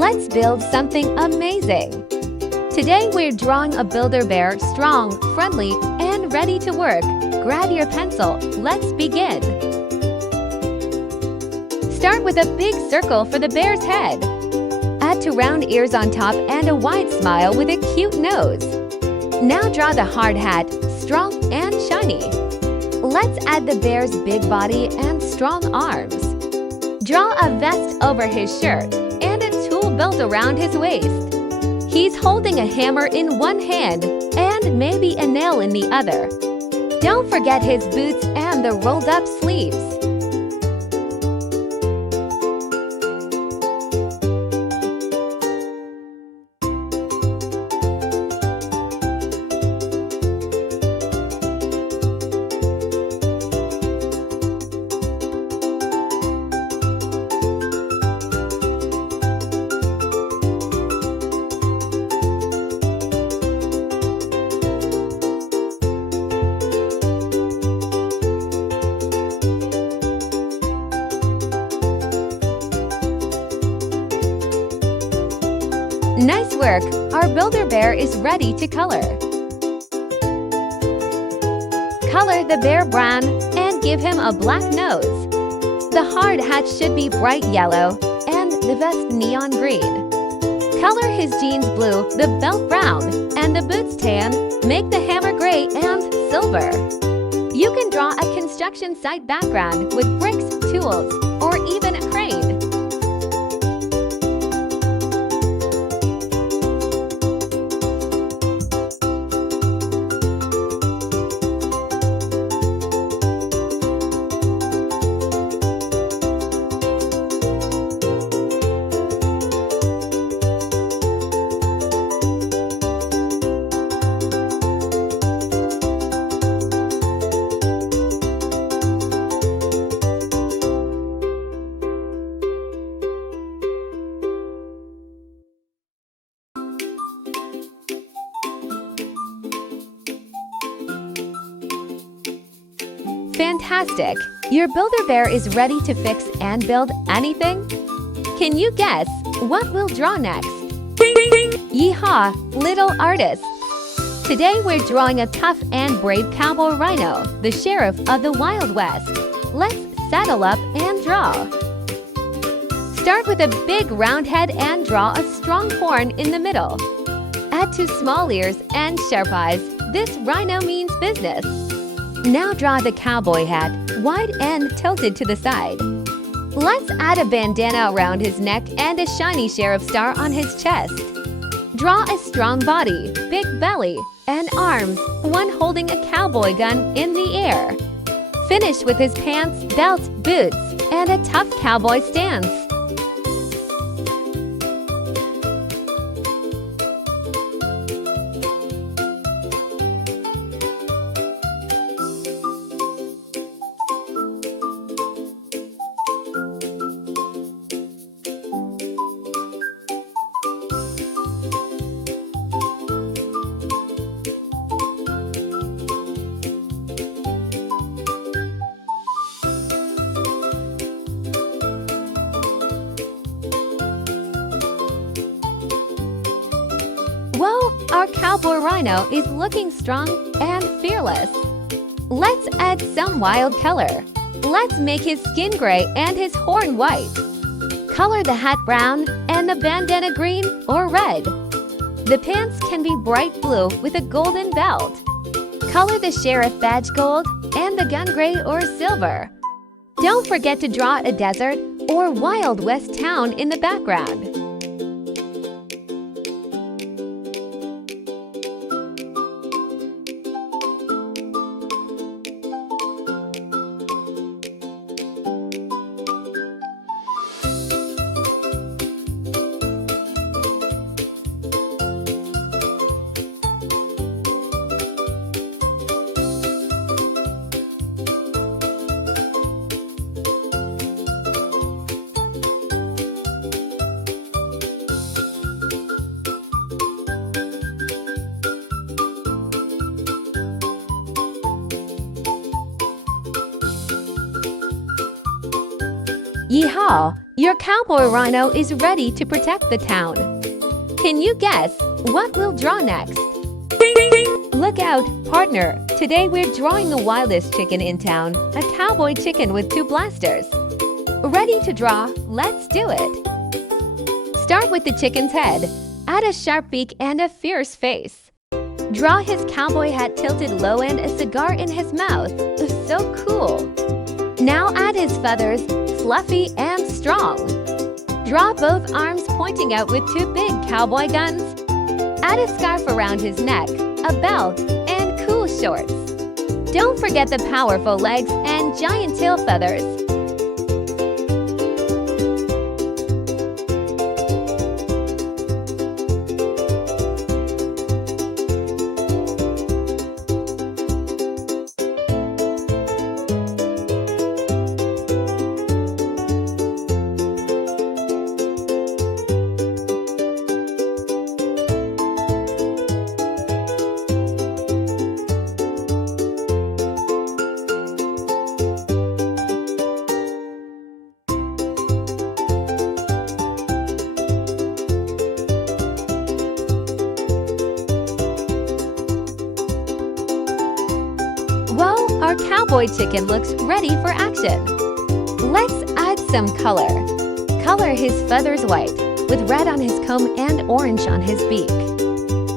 Let's build something amazing! Today we're drawing a builder bear, strong, friendly, and ready to work. Grab your pencil, let's begin! Start with a big circle for the bear's head. Add 2 round ears on top and a wide smile with a cute nose. Now draw the hard hat, strong and shiny. Let's add the bear's big body and strong arms. Draw a vest over his shirt and a tool belt around his waist. He's holding a hammer in one hand and maybe a nail in the other. Don't forget his boots and the rolled-up sleeves. Nice work! Our builder bear is ready to color. Color the bear brown and give him a black nose. The hard hat should be bright yellow and the vest neon green. Color his jeans blue, the belt brown, and the boots tan. Make the hammer gray and silver. You can draw a construction site background with bricks, tools, or even a crane. Fantastic! Your builder bear is ready to fix and build anything? Can you guess what we'll draw next? Yeehaw, little artists! Today we're drawing a tough and brave Cowboy Rhino, the sheriff of the Wild West. Let's saddle up and draw. Start with a big round head and draw a strong horn in the middle. Add 2 small ears and sharp eyes. This rhino means business. Now draw the cowboy hat, wide and tilted to the side. Let's add a bandana around his neck and a shiny sheriff star on his chest. Draw a strong body, big belly, and arms, one holding a cowboy gun in the air. Finish with his pants, belt, boots, and a tough cowboy stance. Whoa! Our Cowboy Rhino is looking strong and fearless. Let's add some wild color. Let's make his skin gray and his horn white. Color the hat brown and the bandana green or red. The pants can be bright blue with a golden belt. Color the sheriff badge gold and the gun gray or silver. Don't forget to draw a desert or Wild West town in the background. Yeehaw! Your Cowboy Rhino is ready to protect the town. Can you guess what we'll draw next? Look out, partner! Today we're drawing the wildest chicken in town, a Cowboy Chicken with 2 blasters. Ready to draw? Let's do it! Start with the chicken's head. Add a sharp beak and a fierce face. Draw his cowboy hat tilted low and a cigar in his mouth. So cool! Now add his feathers, fluffy and strong. Draw both arms pointing out with 2 big cowboy guns. Add a scarf around his neck, a belt, and cool shorts. Don't forget the powerful legs and giant tail feathers. Well, our Cowboy Chicken looks ready for action. Let's add some color. Color his feathers white, with red on his comb and orange on his beak.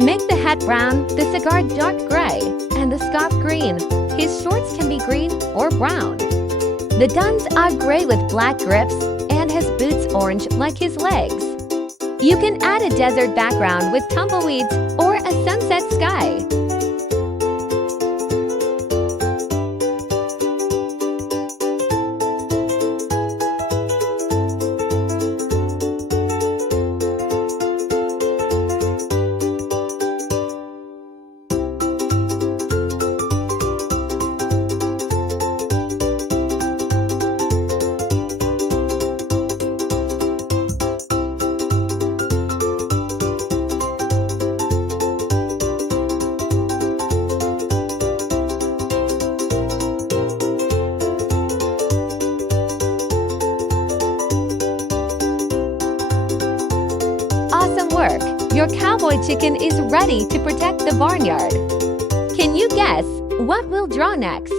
Make the hat brown, the cigar dark gray, and the scarf green. His shorts can be green or brown. The guns are gray with black grips, and his boots orange like his legs. You can add a desert background with tumbleweeds or a sunset sky. Your Cowboy Chicken is ready to protect the barnyard. Can you guess what we'll draw next?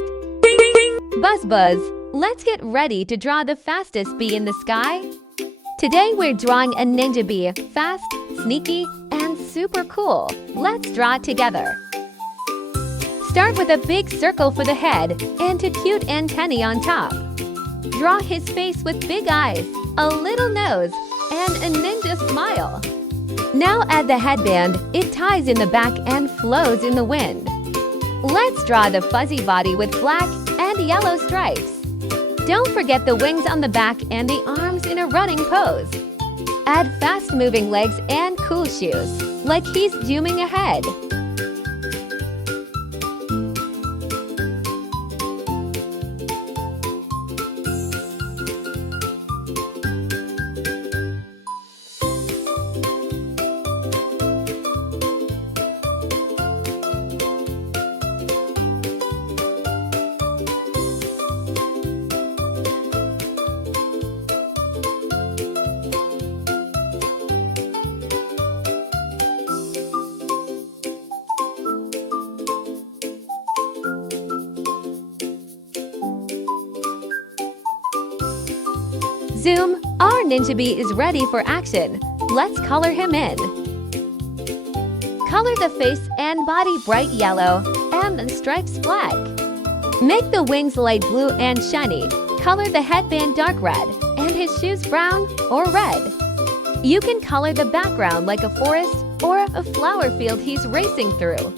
Buzz Buzz, let's get ready to draw the fastest bee in the sky. Today we're drawing a ninja bee, fast, sneaky, and super cool. Let's draw it together. Start with a big circle for the head and 2 cute antennae on top. Draw his face with big eyes, a little nose, and a ninja smile. Now add the headband. It ties in the back and flows in the wind. Let's draw the fuzzy body with black and yellow stripes. Don't forget the wings on the back and the arms in a running pose. Add fast-moving legs and cool shoes, like he's zooming ahead. Zoom, our ninja bee is ready for action. Let's color him in. Color the face and body bright yellow and the stripes black. Make the wings light blue and shiny. Color the headband dark red and his shoes brown or red. You can color the background like a forest or a flower field he's racing through.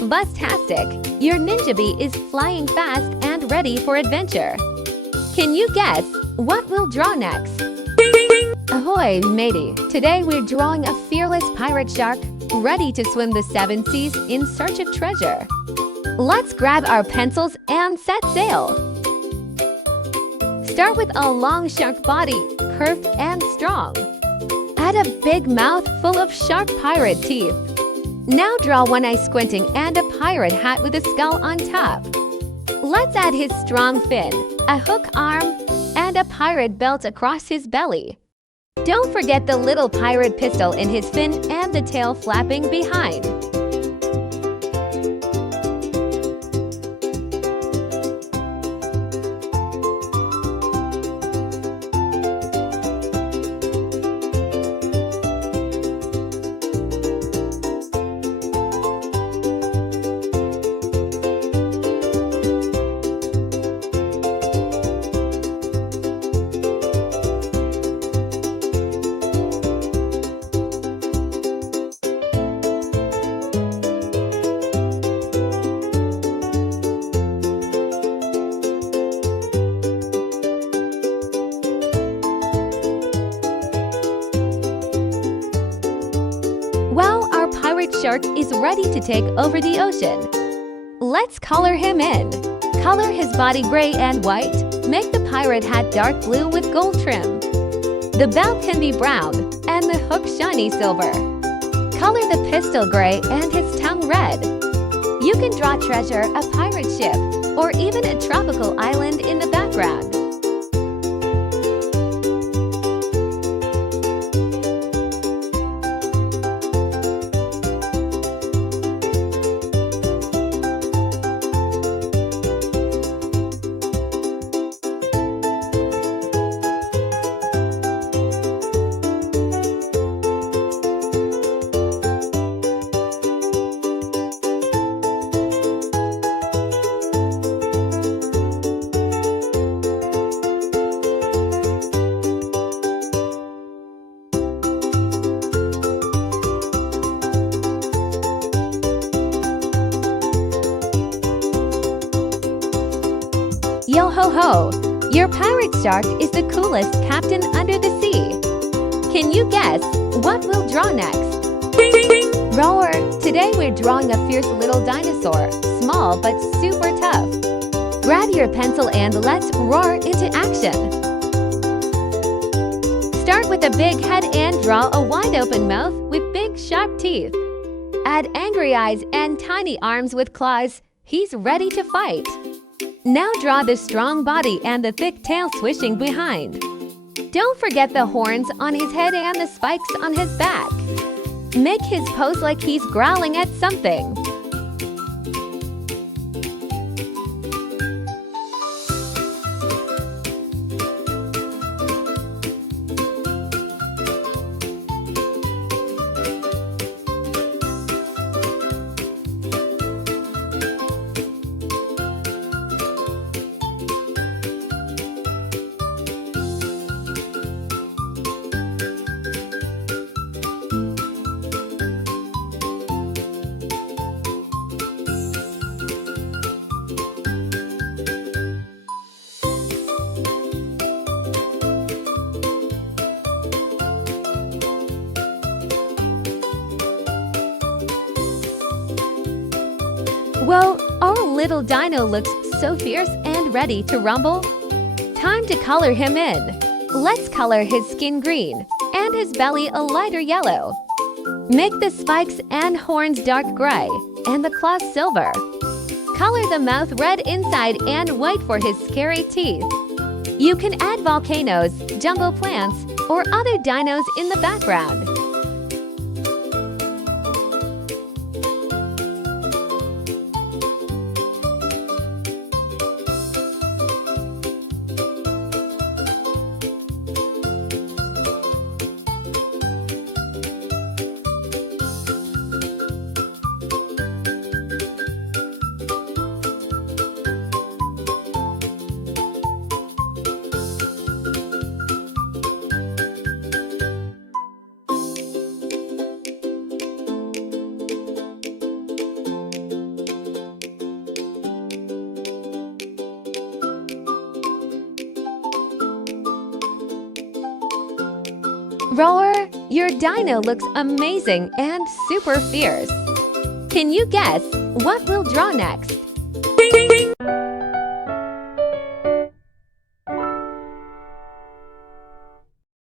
Bustastic! Your ninja bee is flying fast and ready for adventure. Can you guess what we'll draw next? Ahoy, matey! Today we're drawing a fearless pirate shark ready to swim the 7 seas in search of treasure. Let's grab our pencils and set sail. Start with a long shark body, curved and strong. Add a big mouth full of sharp pirate teeth. Now draw one eye squinting and a pirate hat with a skull on top. Let's add his strong fin, a hook arm, and a pirate belt across his belly. Don't forget the little pirate pistol in his fin and the tail flapping behind. Well, our pirate shark is ready to take over the ocean. Let's color him in. Color his body gray and white. Make the pirate hat dark blue with gold trim. The belt can be brown and the hook shiny silver. Color the pistol gray and his tongue red. You can draw treasure, a pirate ship, or even a tropical island in the background. Yo ho ho! Your pirate shark is the coolest captain under the sea. Can you guess what we'll draw next? Roar! Today we're drawing a fierce little dinosaur, small but super tough. Grab your pencil and let's roar into action. Start with a big head and draw a wide open mouth with big sharp teeth. Add angry eyes and tiny arms with claws. He's ready to fight. Now draw the strong body and the thick tail swishing behind. Don't forget the horns on his head and the spikes on his back. Make his pose like he's growling at something. Well, our little dino looks so fierce and ready to rumble. Time to color him in. Let's color his skin green and his belly a lighter yellow. Make the spikes and horns dark gray and the claws silver. Color the mouth red inside and white for his scary teeth. You can add volcanoes, jungle plants, or other dinos in the background. Roar! Your dino looks amazing and super fierce. Can you guess what we'll draw next?